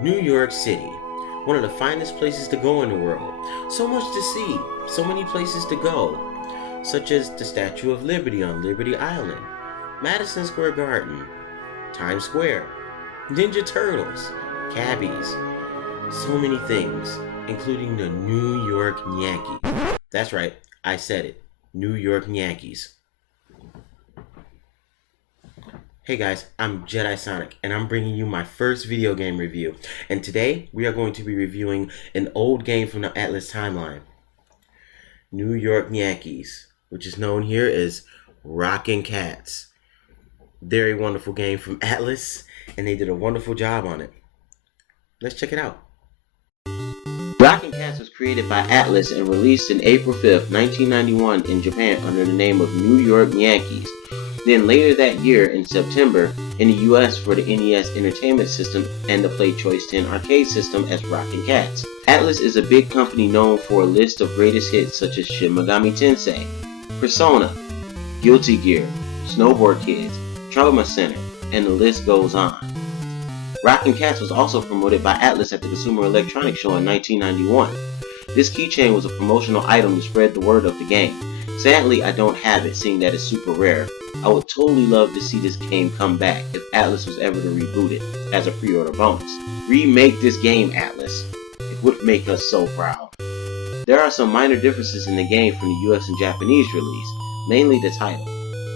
New York City. One of the finest places to go in the world. So much to see, so many places to go, such as the Statue of Liberty on Liberty Island, Madison Square Garden, Times Square, Ninja Turtles, cabbies, so many things, including the New York Yankees. That's right, I said it, New York Yankees. Hey guys, I'm JediSonic, and I'm bringing you my first video game review. And today, we are going to be reviewing an old game from the Atlus timeline. New York Yankees, which is known here as Rockin Katz. Very wonderful game from Atlus, and they did a wonderful job on it. Let's check it out. Rockin Katz was created by Atlus and released in April 5th, 1991 in Japan under the name of New York Yankees. Then later that year, in September, in the US for the NES Entertainment System and the Play Choice 10 arcade system as Rockin Katz. Atlus is a big company known for a list of greatest hits such as Shin Megami Tensei, Persona, Guilty Gear, Snowboard Kids, Trauma Center, and the list goes on. Rockin Katz was also promoted by Atlus at the Consumer Electronics Show in 1991. This keychain was a promotional item to spread the word of the game. Sadly, I don't have it, seeing that it's super rare. I would totally love to see this game come back if Atlus was ever to reboot it as a pre-order bonus. Remake this game, Atlus. It would make us so proud. There are some minor differences in the game from the US and Japanese release, mainly the title.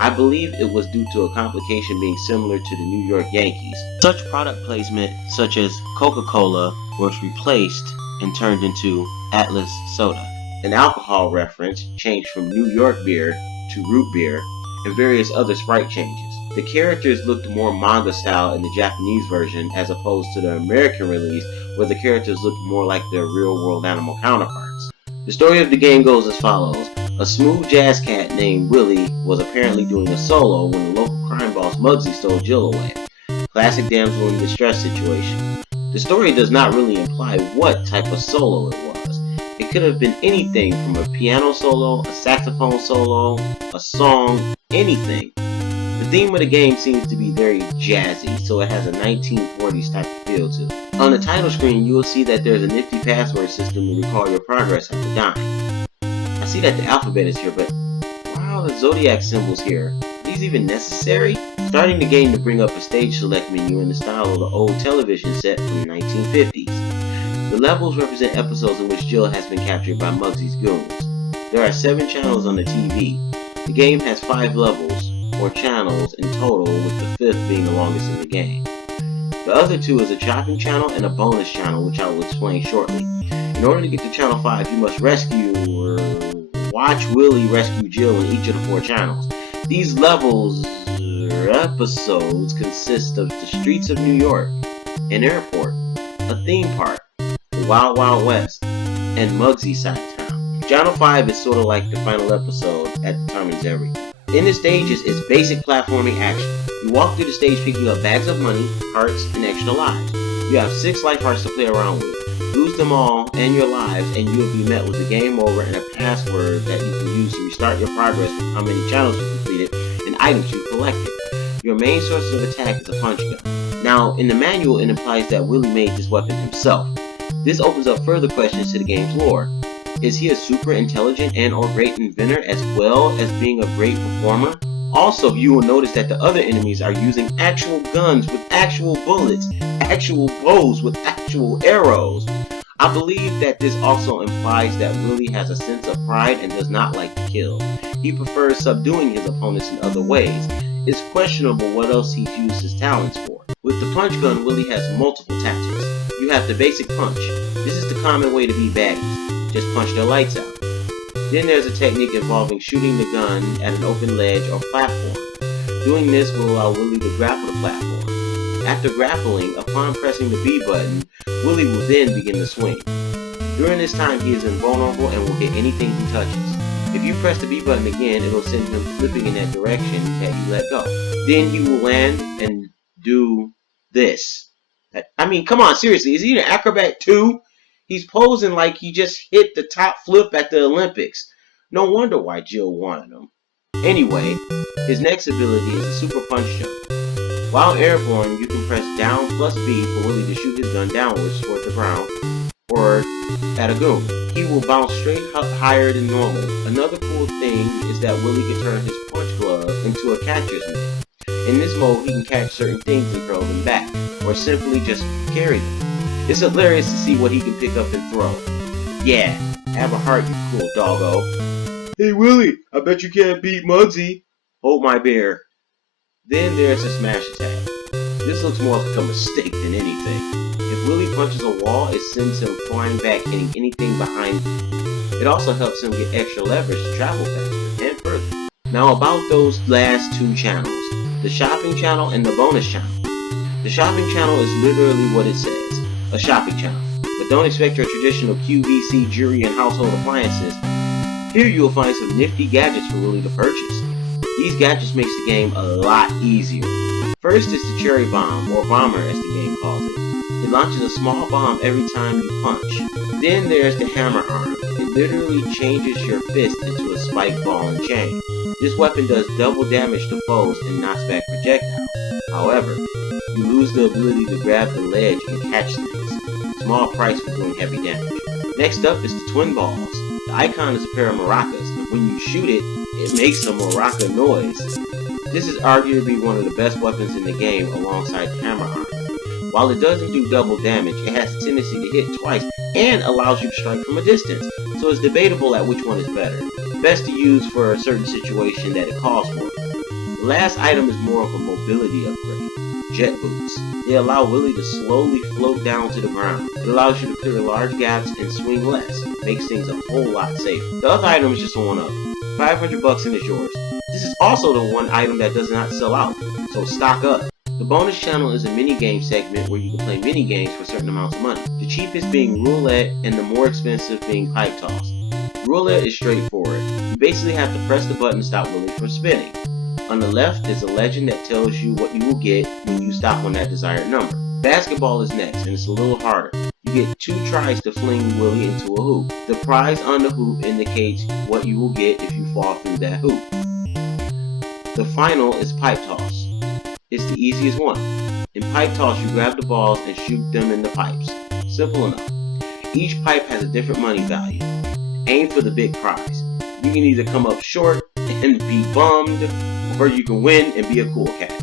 I believe it was due to a complication being similar to the New York Yankees. Such product placement, such as Coca-Cola, was replaced and turned into Atlus Soda. An alcohol reference changed from New York beer to root beer, and various other sprite changes. The characters looked more manga style in the Japanese version as opposed to the American release, where the characters looked more like their real-world animal counterparts. The story of the game goes as follows. A smooth jazz cat named Willie was apparently doing a solo when the local crime boss Muggsy stole Jill away. Classic damsel in distress situation. The story does not really imply what type of solo it was. It could have been anything from a piano solo, a saxophone solo, a song, anything. The theme of the game seems to be very jazzy, so it has a 1940s type of feel to it. On the title screen, you will see that there's a nifty password system to recall your progress after dying. I see that the alphabet is here, but why are the zodiac symbols here? Are these even necessary? Starting the game to bring up a stage select menu in the style of the old television set from the 1950s. The levels represent episodes in which Jill has been captured by Muggsy's goons. There are 7 channels on the TV. The game has 5 levels, or channels in total, with the 5th being the longest in the game. The other 2 is a chopping channel and a bonus channel, which I will explain shortly. In order to get to channel 5, you must rescue or watch Willie rescue Jill in each of the 4 channels. These levels, or episodes, consist of the streets of New York, an airport, a theme park, the Wild Wild West, and Muggsy's side town. Channel 5 is sort of like the final episode that determines everything. In the stages, it's basic platforming action. You walk through the stage picking up bags of money, hearts, and extra lives. You have 6 life hearts to play around with. Lose them all and your lives, and you will be met with a game over and a password that you can use to restart your progress with how many channels you completed and items you collected. Your main source of attack is a punch gun. Now, in the manual, it implies that Willie made this weapon himself. This opens up further questions to the game's lore. Is he a super intelligent and or great inventor as well as being a great performer? Also, you will notice that the other enemies are using actual guns with actual bullets, actual bows with actual arrows. I believe that this also implies that Willie has a sense of pride and does not like to kill. He prefers subduing his opponents in other ways. It's questionable what else he's used his talents for. With the punch gun, Willie has multiple tactics. You have the basic punch. This is the common way to beat baddies. Just punch their lights out. Then there's a technique involving shooting the gun at an open ledge or platform. Doing this will allow Willie to grapple the platform. After grappling, upon pressing the B button, Willie will then begin to swing. During this time, he is invulnerable and will hit anything he touches. If you press the B button again, it will send him flipping in that direction that you let go. Then you will land and do this. I mean, come on, seriously, is he an acrobat too? He's posing like he just hit the top flip at the Olympics. No wonder why Jill wanted him. Anyway, his next ability is a super punch jump. While airborne, you can press down plus B for Willie to shoot his gun downwards toward the ground or at a goon. He will bounce straight higher than normal. Another cool thing is that Willie can turn his punch glove into a catcher's mitt. In this mode, he can catch certain things and throw them back, or simply just carry them. It's hilarious to see what he can pick up and throw. Yeah, have a heart, you cool doggo. Hey Willie, I bet you can't beat Muggsy. Hold my beer. Then there's a smash attack. This looks more like a mistake than anything. If Willie punches a wall, it sends him flying back, hitting anything behind him. It also helps him get extra leverage to travel faster and further. Now about those last two channels, the shopping channel and the bonus channel. The shopping channel is literally what it says, a shopping channel. But don't expect your traditional QVC, jewelry, and household appliances. Here you will find some nifty gadgets for Willie to purchase. These gadgets makes the game a lot easier. First is the cherry bomb, or bomber as the game calls it. It launches a small bomb every time you punch. Then there's the hammer arm. It literally changes your fist into a spiked ball and chain. This weapon does double damage to foes and knocks back projectiles. However, you lose the ability to grab the ledge and catch things. Small price for doing heavy damage. Next up is the twin balls. The icon is a pair of maracas, and when you shoot it, it makes a maraca noise. This is arguably one of the best weapons in the game alongside the hammer arm. While it doesn't do double damage, it has a tendency to hit twice and allows you to strike from a distance, so it's debatable at which one is better. Best to use for a certain situation that it calls for. The last item is more of a mobility upgrade. Jet boots. They allow Willie to slowly float down to the ground. It allows you to clear large gaps and swing less. Makes things a whole lot safer. The other item is just a one-up. $500 and it's yours. This is also the one item that does not sell out, so stock up. The bonus channel is a mini-game segment where you can play mini-games for certain amounts of money. The cheapest being roulette and the more expensive being pipe toss. Roulette is straightforward. You basically have to press the button to stop Willie from spinning. On the left is a legend that tells you what you will get when you stop on that desired number. Basketball is next, and it's a little harder. You get 2 tries to fling Willie into a hoop. The prize on the hoop indicates what you will get if you fall through that hoop. The final is pipe toss. It's the easiest one. In pipe toss, you grab the balls and shoot them in the pipes. Simple enough. Each pipe has a different money value. Aim for the big prize. You can either come up short and be bummed, or you can win and be a cool cat.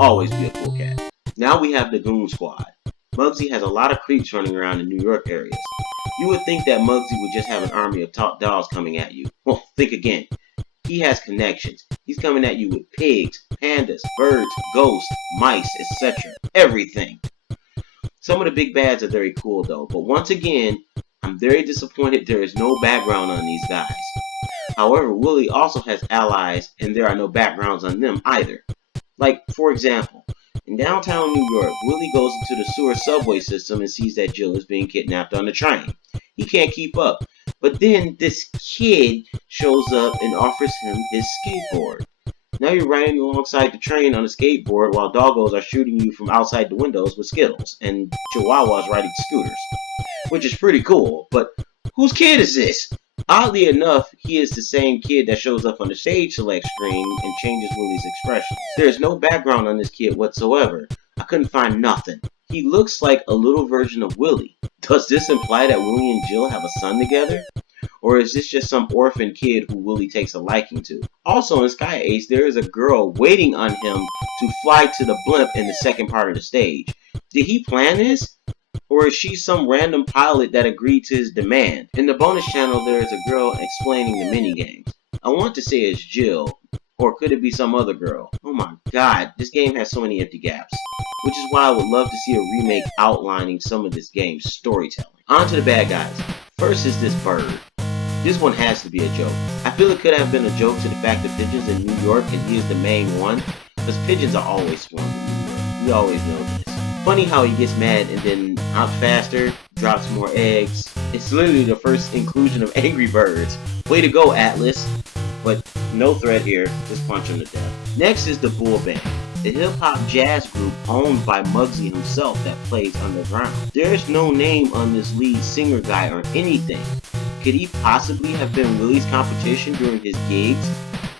Always be a cool cat. Now we have the Ghoul Squad. Muggsy has a lot of creeps running around in New York areas. You would think that Muggsy would just have an army of top dogs coming at you. Well, think again. He has connections. He's coming at you with pigs, pandas, birds, ghosts, mice, etc. Everything. Some of the big bads are very cool though, but once again, I'm very disappointed there is no background on these guys. However, Willie also has allies and there are no backgrounds on them either. Like, for example, in downtown New York, Willie goes into the sewer subway system and sees that Jill is being kidnapped on the train. He can't keep up, but then this kid shows up and offers him his skateboard. Now you're riding alongside the train on a skateboard while doggos are shooting you from outside the windows with Skittles and Chihuahuas riding scooters. Which is pretty cool, but whose kid is this? Oddly enough, he is the same kid that shows up on the stage select screen and changes Willie's expression. There is no background on this kid whatsoever. I couldn't find nothing. He looks like a little version of Willie. Does this imply that Willie and Jill have a son together? Or is this just some orphan kid who Willie takes a liking to? Also in Sky Ace, there is a girl waiting on him to fly to the blimp in the second part of the stage. Did he plan this? Or is she some random pilot that agreed to his demand? In the bonus channel, there is a girl explaining the minigames. I want to say it's Jill, or could it be some other girl? Oh my god, this game has so many empty gaps. Which is why I would love to see a remake outlining some of this game's storytelling. On to the bad guys. First is this bird. This one has to be a joke. I feel it could have been a joke to the fact that pigeons in New York and he is the main one, because pigeons are always swarming in New York. We always know this. Funny how he gets mad and then out faster, drops more eggs. It's literally the first inclusion of Angry Birds. Way to go, Atlus. But no threat here, just punch him to death. Next is the Bull Band, the hip-hop jazz group owned by Muggsy himself that plays underground. There's no name on this lead singer guy or anything. Could he possibly have been Willie's competition during his gigs?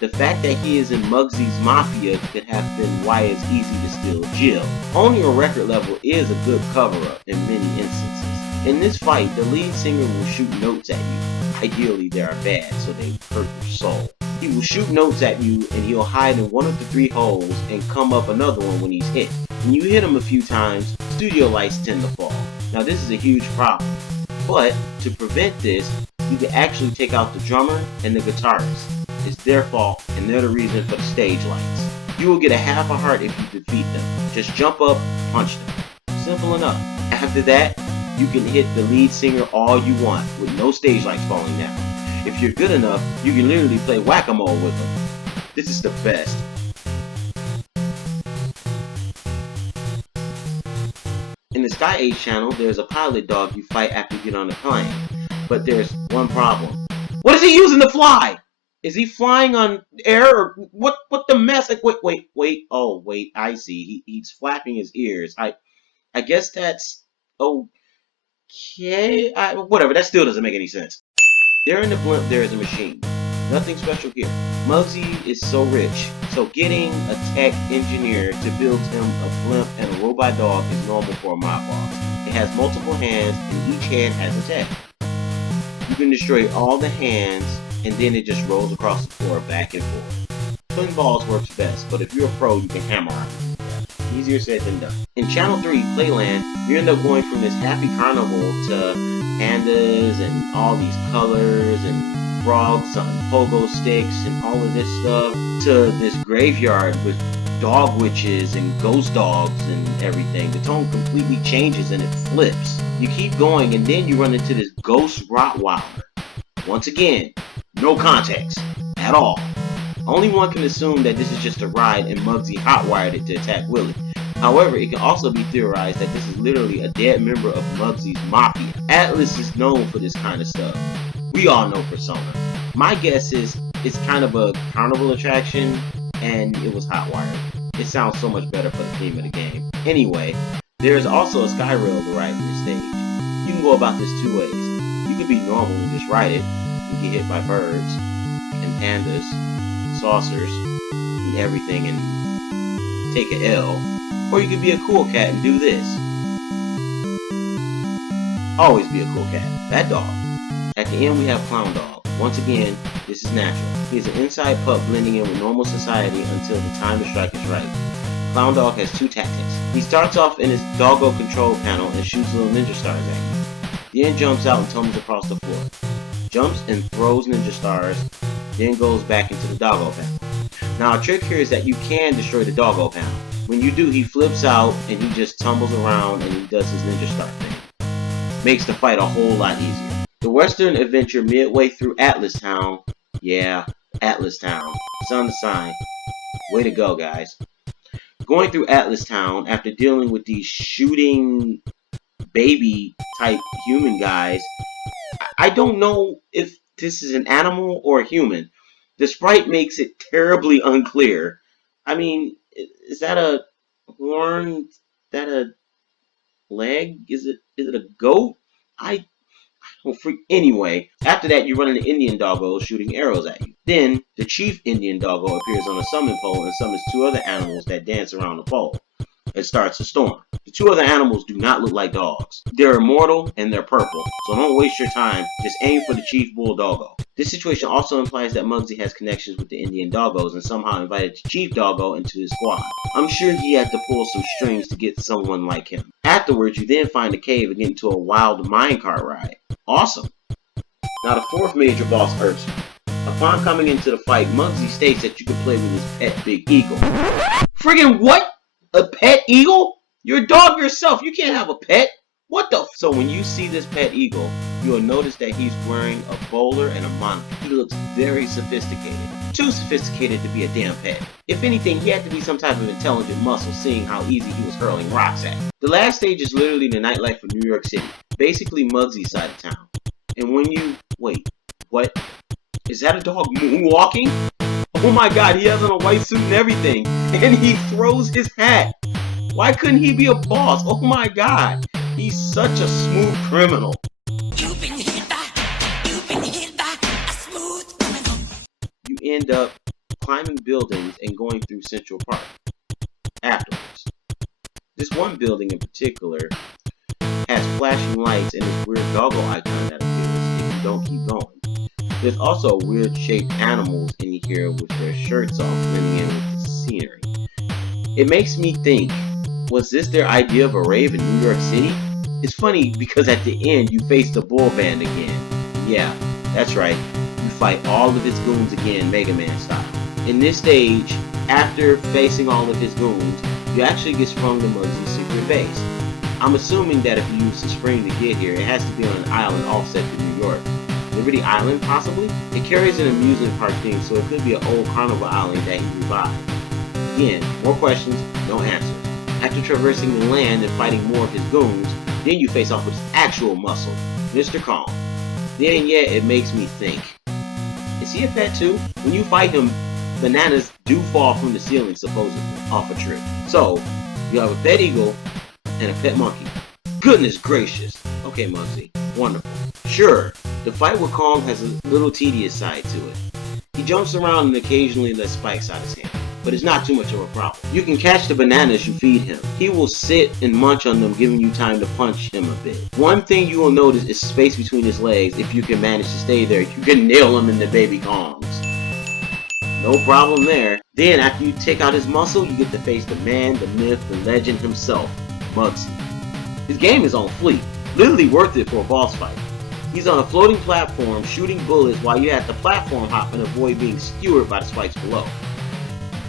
The fact that he is in Muggsy's Mafia could have been why it's easy to steal Jill. Owning a record level is a good cover-up in many instances. In this fight, the lead singer will shoot notes at you. Ideally, they are bad, so they hurt your soul. He will shoot notes at you, and he'll hide in one of the 3 holes and come up another one when he's hit. When you hit him a few times, studio lights tend to fall. Now this is a huge problem, but to prevent this, you can actually take out the drummer and the guitarist. It's their fault, and they're the reason for the stage lights. You will get a half a heart if you defeat them. Just jump up, punch them. Simple enough. After that, you can hit the lead singer all you want with no stage lights falling down. If you're good enough, you can literally play whack-a-mole with them. This is the best. In the Sky Age channel, there's a pilot dog you fight after you get on the plane. But there's one problem. What is he using to fly? Is he flying on air or what the mess? Like, wait. Oh, wait, I see. He's flapping his ears. I guess that's okay. Whatever, that still doesn't make any sense. There in the blimp, there is a machine. Nothing special here. Muggsy is so rich, so getting a tech engineer to build him a blimp and a robot dog is normal for a mob boss. It has multiple hands, and each hand has a tech. You can destroy all the hands, and then it just rolls across the floor back and forth. Twin balls works best, but if you're a pro, you can hammer on it. Easier said than done. In Channel 3, Playland, you end up going from this happy carnival to pandas and all these colors and frogs on pogo sticks and all of this stuff to this graveyard with dog witches and ghost dogs and everything. The tone completely changes and it flips. You keep going and then you run into this ghost Rottweiler. Once again, no context at all. Only one can assume that this is just a ride and Muggsy hotwired it to attack Willie. However, it can also be theorized that this is literally a dead member of Muggsy's Mafia. Atlus is known for this kind of stuff. We all know Persona. My guess is it's kind of a carnival attraction and it was hotwired. It sounds so much better for the theme of the game. Anyway, there is also a sky rail to ride in this stage. You can go about this 2 ways. You could be normal and just ride it and get hit by birds and pandas, saucers, and everything and take a L. Or you could be a cool cat and do this. Always be a cool cat. That dog. At the end we have Clown Dog. Once again, this is natural. He is an inside pup blending in with normal society until the time to strike is right. Clown Dog has 2 tactics. He starts off in his doggo control panel and shoots little ninja stars at you. Then jumps out and tumbles across the floor. Jumps and throws ninja stars, then goes back into the doggo panel. Now a trick here is that you can destroy the doggo panel. When you do, he flips out and he just tumbles around and he does his ninja star thing. Makes the fight a whole lot easier. The western adventure midway through Atlus Town. Yeah, Atlus Town. It's on the sign. Way to go, guys. Going through Atlus Town after dealing with these shooting baby type human guys. I don't know if this is an animal or a human. The sprite makes it terribly unclear. I mean, is that a horn? Is that a leg? Is it a goat? I don't freak. Anyway, after that you run into Indian Doggo shooting arrows at you. Then the chief Indian Doggo appears on a summon pole and summons 2 other animals that dance around the pole. It starts a storm. The 2 other animals do not look like dogs. They're immortal and they're purple, so don't waste your time. Just aim for the chief bull doggo. This situation also implies that Muggsy has connections with the Indian doggos and somehow invited the chief doggo into his squad. I'm sure he had to pull some strings to get someone like him. Afterwards, you then find a cave and get into a wild minecart ride. Awesome. Now the 4th major boss hurts you. Upon coming into the fight, Muggsy states that you can play with his pet Big Eagle. Friggin' what? A pet eagle? You're a dog yourself. You can't have a pet. What the f? So when you see this pet eagle, you'll notice that he's wearing a bowler and a monocle. He looks very sophisticated. Too sophisticated to be a damn pet. If anything, he had to be some type of intelligent muscle, seeing how easy he was hurling rocks at. The last stage is literally the nightlife of New York City. Basically Muggsy's side of town. And when you... Wait. What? Is that a dog moonwalking? Oh my god, he has on a white suit and everything. And he throws his hat. Why couldn't he be a boss? Oh my god. He's such a smooth criminal. You've been hit by a smooth criminal. You end up climbing buildings and going through Central Park afterwards. This one building in particular has flashing lights and this weird goggle icon that appears if you don't keep going. There's also weird shaped animals in here with their shirts off blending in with the scenery. It makes me think, was this their idea of a rave in New York City? It's funny because at the end you face the bull band again. Yeah, that's right, you fight all of his goons again, Mega Man style. In this stage, after facing all of his goons, you actually get sprung to Muggsy's secret base. I'm assuming that if you use the spring to get here, it has to be on an island offset to New York. Liberty Island, possibly? It carries an amusement park theme, so it could be an old carnival island that he revived. Again, more questions, no answers. After traversing the land and fighting more of his goons, then you face off with his actual muscle, Mr. Calm. Then yeah, it makes me think. Is he a pet too? When you fight him, bananas do fall from the ceiling supposedly, off a trip. So, you have a pet eagle and a pet monkey. Goodness gracious! Okay, Muggsy, wonderful. Sure, the fight with Calm has a little tedious side to it. He jumps around and occasionally lets spikes out his hand, but it's not too much of a problem. You can catch the bananas you feed him. He will sit and munch on them, giving you time to punch him a bit. One thing you will notice is space between his legs. If you can manage to stay there, you can nail him in the baby Kongs. No problem there. Then after you take out his muscle, you get to face the man, the myth, the legend himself, Muggsy. His game is on fleek, literally worth it for a boss fight. He's on a floating platform shooting bullets while you have to platform hop and avoid being skewered by the spikes below.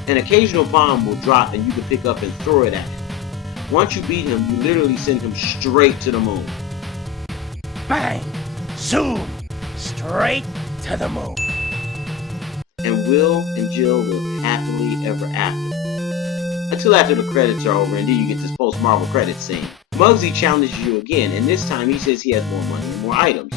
An occasional bomb will drop and you can pick up and throw it at him. Once you beat him, you literally send him straight to the moon. Bang! Zoom! Straight to the moon. And Will and Jill live happily ever after. Until after the credits are over and then you get this post-Marvel credits scene. Muggsy challenges you again, and this time he says he has more money and more items.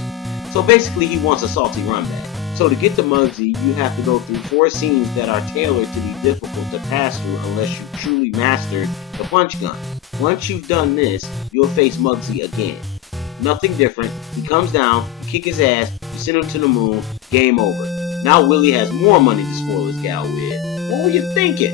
So basically he wants a salty run back. So to get to Muggsy, you have to go through 4 scenes that are tailored to be difficult to pass through unless you truly mastered the punch gun. Once you've done this, you'll face Muggsy again. Nothing different, he comes down, you kick his ass, you send him to the moon, game over. Now Willie has more money to spoil his gal with. What were you thinking?